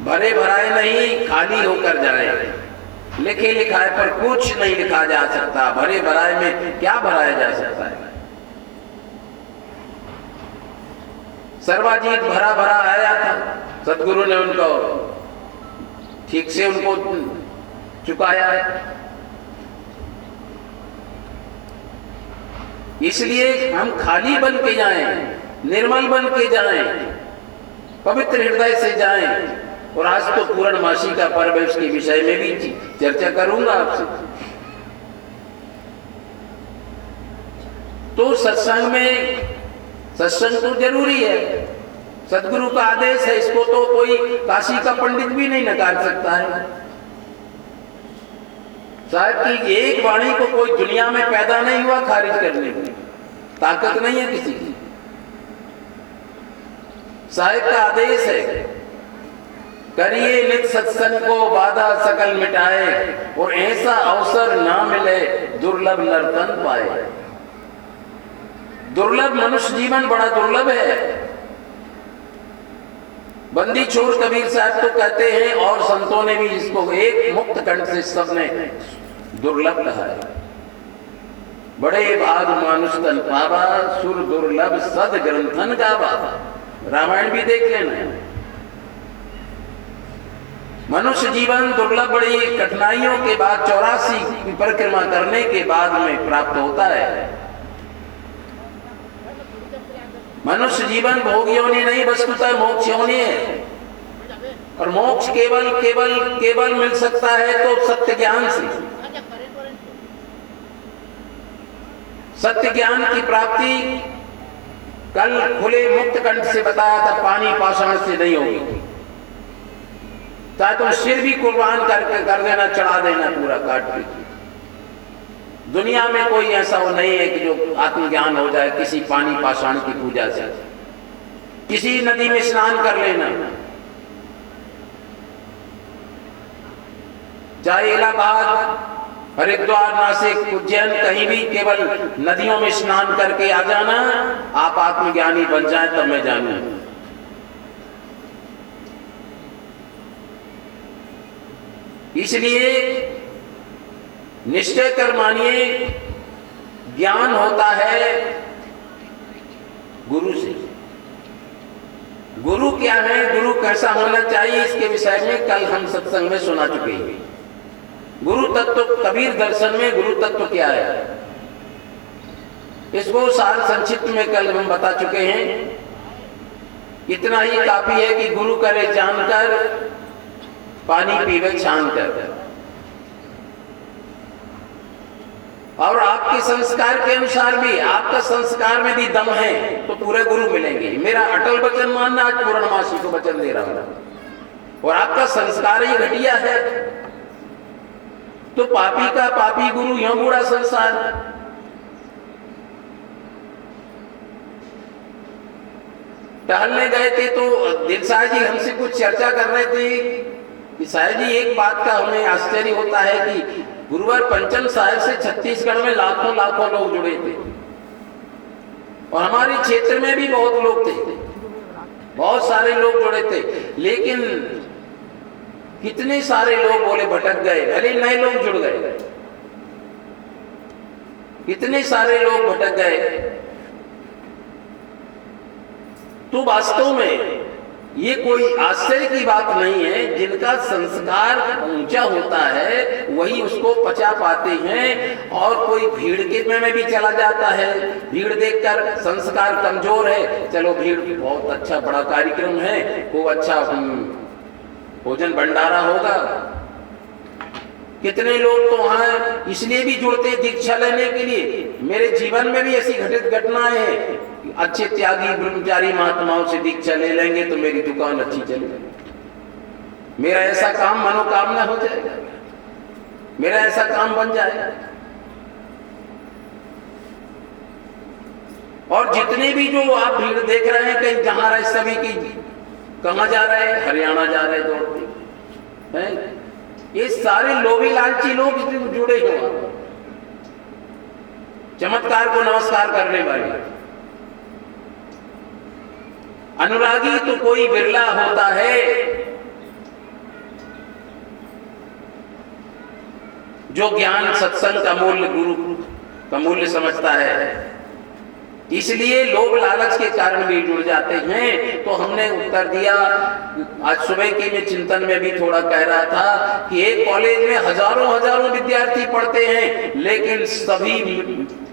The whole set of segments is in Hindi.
भरे भराए नहीं, खाली होकर जाए। लिखे लिखाए पर कुछ नहीं लिखा जा सकता। भरे भराए में क्या भराया जा सकता है? सर्वाजीत भरा भरा आया था, सदगुरु ने उनको ठीक से उनको चुकाया है। इसलिए हम खाली बन के जाएं, निर्मल बन के जाएं, पवित्र हृदय से जाएं। और आज तो पूर्णमासी का पर्व है, उसके विषय में भी चर्चा करूंगा आपसे। तो सत्संग में, सत्संग तो जरूरी है, सदगुरु का आदेश है, इसको तो कोई काशी का पंडित भी नहीं नकार सकता है। शायद कि एक वाणी को कोई दुनिया में पैदा नहीं हुआ खारिज करने की, ताकत नहीं है किसी की। साहिब का आदेश है, करिए नित सत्संग को बाधा सकल मिटाए, और ऐसा अवसर ना मिले दुर्लभ नर्तन पाए। दुर्लभ मनुष्य जीवन बड़ा दुर्लभ है। बंदी छोड़ कबीर साहब तो कहते हैं, और संतों ने भी इसको एक मुक्त कंठ से सबने दुर्लभ कहा है। बड़े भाग मानुष तन पावा, सुर दुर्लभ सद ग्रंथन गावा। रामायण भी देख लेना। मनुष्य जीवन दुर्लभ बड़ी कठिनाइयों के बाद 84 की परिक्रमा करने के बाद में प्राप्त होता है। मनुष्य जीवन भोग योनि नहीं, वस्तुतः मोक्ष योनि है। और मोक्ष केवल केवल केवल मिल सकता है तो सत्य ज्ञान से। सत्य ज्ञान की प्राप्ति कल खुले मुक्त कंठ से बताया था, पानी पाषाण से नहीं होगी। चाहे तुम सिर भी कुर्बान करके कर देना, चढ़ा देना पूरा काट के, दुनिया में कोई ऐसा वो नहीं है कि जो आत्मज्ञान हो जाए किसी पानी पाषाण की पूजा से। किसी नदी में स्नान कर लेना, चाहे इलाहाबाद, हरिद्वार, नासिक, उज्जैन, कहीं भी केवल नदियों में स्नान करके आ जाना, आप आत्मज्ञानी बन जाए तब मैं जानू। इसलिए निश्चय कर मानिए, ज्ञान होता है गुरु से। गुरु क्या है, गुरु कैसा होना चाहिए, इसके विषय में कल हम सत्संग में सुना चुके हैं। गुरु तत्व, कबीर दर्शन में गुरु तत्व क्या है, इसको सार संक्षिप्त में कल हम बता चुके हैं। इतना ही काफी है कि गुरु करे जानकर, पानी पीवे छान कर। और आपके संस्कार के अनुसार भी, आपका संस्कार में भी दम है तो पूरे गुरु मिलेंगे। मेरा अटल वचन मानना, आज पूर्णमासी को वचन दे रहा हूं। और आपका संस्कार ही घटिया है तो पापी का पापी गुरु, यह बूढ़ा संसार। टहलने गए थे तो दिलसार जी हमसे कुछ चर्चा कर रहे थे कि साहब जी, एक बात का हमें आश्चर्य होता है कि गुरुवार पंचम साहिब से छत्तीसगढ़ में लाखों लाखों लोग जुड़े थे, और हमारे क्षेत्र में भी बहुत लोग थे, बहुत सारे लोग जुड़े थे। लेकिन कितने सारे लोग बोले भटक गए, अरे नए लोग जुड़ गए। कितने सारे लोग भटक गए। तो वास्तव में ये कोई आश्चर्य की बात नहीं है। जिनका संस्कार ऊंचा होता है वही उसको पचा पाते हैं। और कोई भीड़ के में भी चला जाता है, भीड़ देखकर संस्कार कमजोर है, चलो भीड़ बहुत अच्छा बड़ा कार्यक्रम है, को अच्छा भोजन भंडारा होगा। कितने लोग तो वहां इसलिए भी जुड़ते दीक्षा लेने के लिए। मेरे जीवन में भी ऐसी घटित घटनाएं हैं। अच्छे त्यागी ब्रह्मचारी महात्माओं से दीक्षा ले लेंगे तो मेरी दुकान अच्छी चलेगी, मेरा ऐसा काम मनोकामना हो जाएगा, मेरा ऐसा काम बन जाएगा। और जितने भी जो आप भीड़ देख रहे हैं, कहीं जहां रहे सभी की, कहां जा रहे हैं, हरियाणा जा रहे दौड़ते हैं। ये सारे लोभी लालची लोग इसमें जुड़े हुए, चमत्कार को नमस्कार करने वाले। अनुरागी तो कोई बिरला होता है, जो ज्ञान सत्संग का मूल्य, गुरु का मूल्य समझता है। इसलिए लोग लालच के कारण भी जुड़ जाते हैं। तो हमने उत्तर दिया, आज सुबह के में चिंतन में भी थोड़ा कह रहा था कि एक कॉलेज में हजारों हजारों विद्यार्थी पढ़ते हैं, लेकिन सभी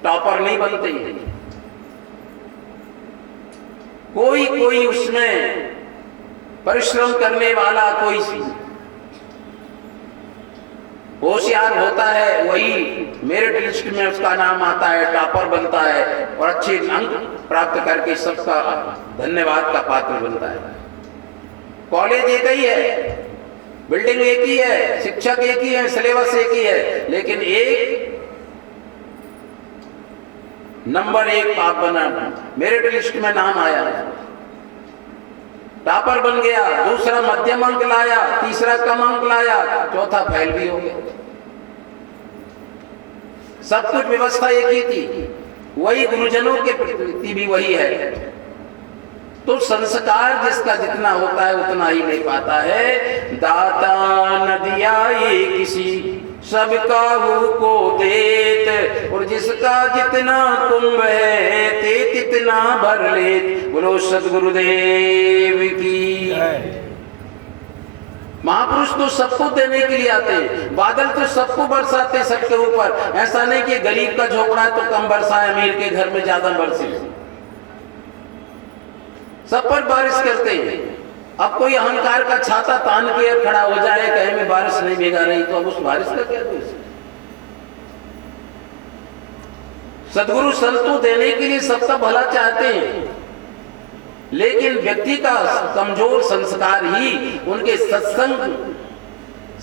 टॉपर नहीं बनते हैं। कोई कोई उसमें परिश्रम करने वाला, कोई होशियार होता है, वही मेरिट लिस्ट में उसका नाम आता है, टॉपर बनता है और अच्छे अंक प्राप्त करके सबका धन्यवाद का पात्र बनता है। कॉलेज एक ही है, बिल्डिंग एक ही है, शिक्षक एक ही है, सिलेबस एक ही है, लेकिन एक नंबर 1 आप बना, मेरिट लिस्ट में नाम आया, टॉपर बन गया, दूसरा मध्यम अंक लाया, तीसरा कम अंक लाया, चौथा फेल भी हो गया। सब कुछ व्यवस्था एक ही थी, वही गुरुजनों के प्रति भी वही है। तो संस्कार जिसका जितना होता है उतना ही ले पाता है। दाता न दिया ये किसी, सबका को देत, और जिसका जितना कुंभ है ते तितना भर ले। बोलो सद्गुरुदेव की। महापुरुष तो सबको देने के लिए आते हैं, बादल तो सबको बरसाते सबके ऊपर। ऐसा नहीं कि गरीब का झोपड़ा है तो कम बरसाए, अमीर के घर में ज्यादा बरसे, सब पर बारिश करते हैं। अब कोई अहंकार का छाता तान के खड़ा हो जाए, कहे में बारिश नहीं भीगा रही, तो अब उस बारिश का क्या दोष है? सद्गुरु संतों देने के लिए सबका भला चाहते हैं, लेकिन व्यक्ति का कमजोर संस्कार ही उनके सत्संग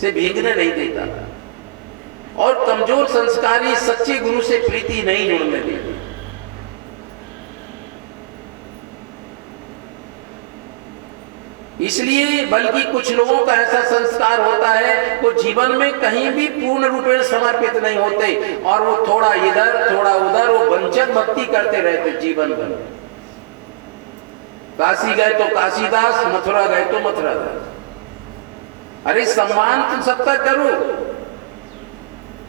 से भीगने नहीं देता, और कमजोर संस्कार ही सच्चे गुरु से प्रीति नहीं जुड़ने देते। इसलिए बल्कि कुछ लोगों का ऐसा संस्कार होता है, वो जीवन में कहीं भी पूर्ण रूप में समर्पित नहीं होते, और वो थोड़ा इधर थोड़ा उधर, वो वंचक भक्ति करते रहते जीवन भर। काशी गए तो काशीदास, मथुरा गए तो मथुरादास। अरे सम्मान तो सबका करो,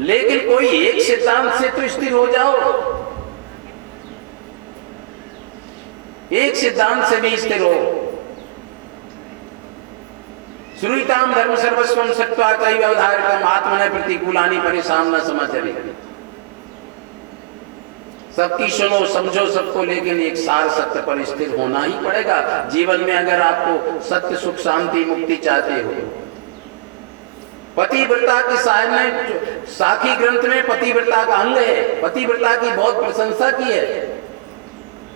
लेकिन कोई एक सिद्धांत से तो स्थिर हो जाओ, एक सिद्धांत से भी स्थिर हो। श्रूयताम धर्म सर्वस्वम सत्वा तैव अवधारितम आत्मने प्रतिकूलानि परेशान न समाचरे। सबकी सुनो समझो सबको, लेकिन एक सार सत्य पर स्थिर होना ही पड़ेगा जीवन में, अगर आपको सत्य सुख शांति मुक्ति चाहते हो। पतिव्रता की साहब ने साखी ग्रंथ में पतिव्रता का अंग है, पतिव्रता की बहुत प्रशंसा की है।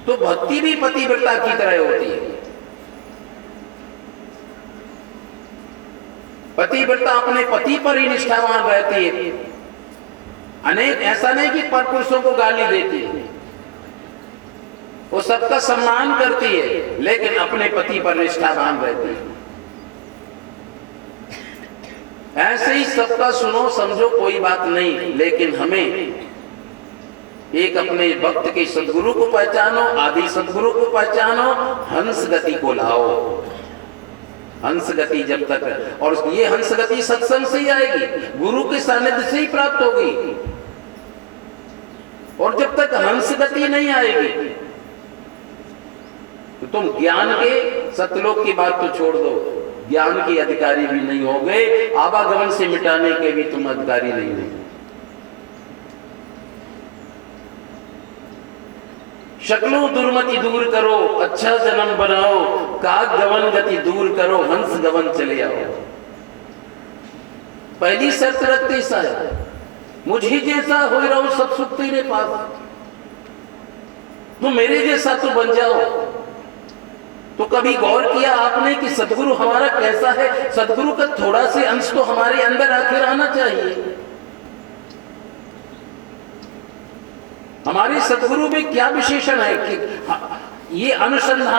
तो भक्ति भी पतिव्रता की तरह होती है। पतिव्रता अपने पति पर ही निष्ठावान रहती है, अनेक ऐसा नहीं कि परपुरुषों को गाली देती है, वो सबका सम्मान करती है, लेकिन अपने पति पर निष्ठावान रहती है। ऐसे ही सबका सुनो समझो कोई बात नहीं, लेकिन हमें एक अपने भक्त के सद्गुरु को पहचानो, आदि सद्गुरु को पहचानो, हंस गति को लाओ। हंस गति जब तक, और ये हंस गति सत्संग से ही आएगी, गुरु के सानिध्य से ही प्राप्त होगी। और जब तक हंस गति नहीं आएगी तो तुम ज्ञान के सतलोक की बात तो छोड़ दो, ज्ञान के अधिकारी भी नहीं होगे, आवागमन से मिटाने के भी तुम अधिकारी नहीं हो। शक्लो दुर्मति दूर करो, अच्छा जन्म बनाओ, काग गवन गति दूर करो, हंस गवन चले आओ। पहली शर्त रखते साहब, मुझे जैसा हो रहा सब सुख तेरे पास, तो मेरे जैसा तो बन जाओ। तो कभी गौर किया आपने कि सद्गुरु हमारा कैसा है? सद्गुरु का थोड़ा से अंश तो हमारे अंदर आखिर आना चाहिए। हमारे सद्गुरु में क्या विशेषण है कि ये अनुसंधान